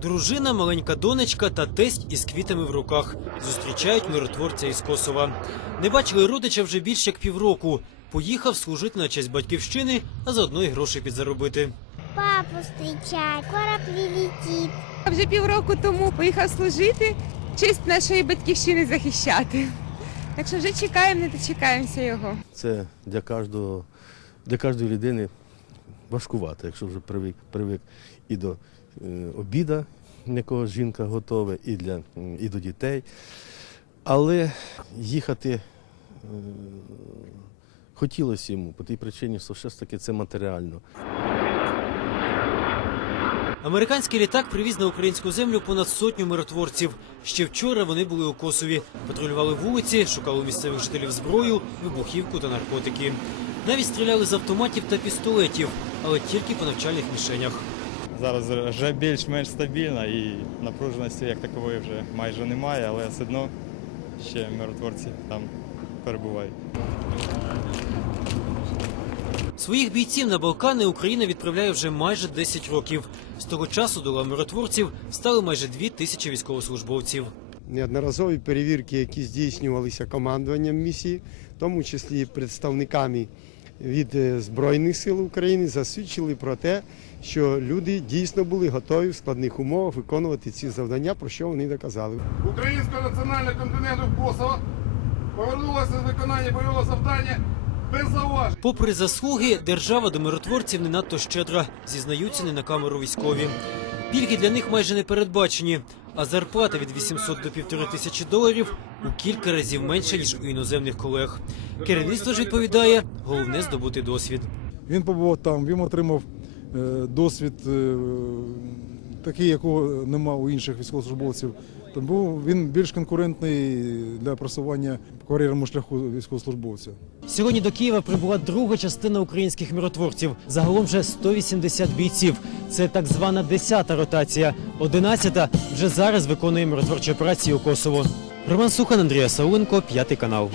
Дружина, маленька донечка та тесть із квітами в руках зустрічають миротворця із Косова. Не бачили родича вже більше як півроку. Поїхав служити на честь батьківщини, а заодно й гроші підзаробити. Папу встречать, скоро прилетит. Вже півроку тому поїхав служити, честь нашої батьківщини захищати. Так що вже чекаємо, не дочекаємося його. Це для кожного, для кожної людини важкувато, якщо вже привик, привик і до е, обіда, якого жінка готова, і, для, і до дітей. Але їхати е, хотілося йому по тій причині, що все ж таки це матеріально. Американський літак привіз на українську землю понад сотню миротворців. Ще вчора вони були у Косові, патрулювали вулиці, шукали місцевих жителів зброю, вибухівку та наркотики. Навіть стріляли з автоматів та пістолетів, але тільки по навчальних мішенях. Зараз вже більш-менш стабільно і напруженості як такової вже майже немає, але все одно ще миротворці там перебувають. Своїх бійців на Балкани Україна відправляє вже майже 10 років. З того часу до лав миротворців стали майже дві тисячі військовослужбовців. неодноразові перевірки, які здійснювалися командуванням місії, в тому числі представниками від е, Збройних сил України, засвідчили про те, що люди дійсно були готові в складних умовах виконувати ці завдання, про що вони доказали. Українського національного континенту Косово повернулася з виконання бойового завдання без зауважень. Попри заслуги, держава до миротворців не надто щедра, зізнаються не на камеру військові. Пільги для них майже не передбачені, а зарплата від 800 до півтори тисячі доларів у кілька разів менше ніж у іноземних колег. Керівництво ж відповідає, головне здобути досвід. Він побував там, він отримав е, досвід е, такий, якого нема у інших військовослужбовців. Тому він більш конкурентний для просування по кар'єрному шляху військовослужбовця. Сьогодні до Києва прибула друга частина українських миротворців. Загалом вже 180 бійців. Це так звана 10-та ротація. 11-та вже зараз виконує миротворчі операції у Косово. Роман Сухан, Андрія Сауленко, п'ятий канал.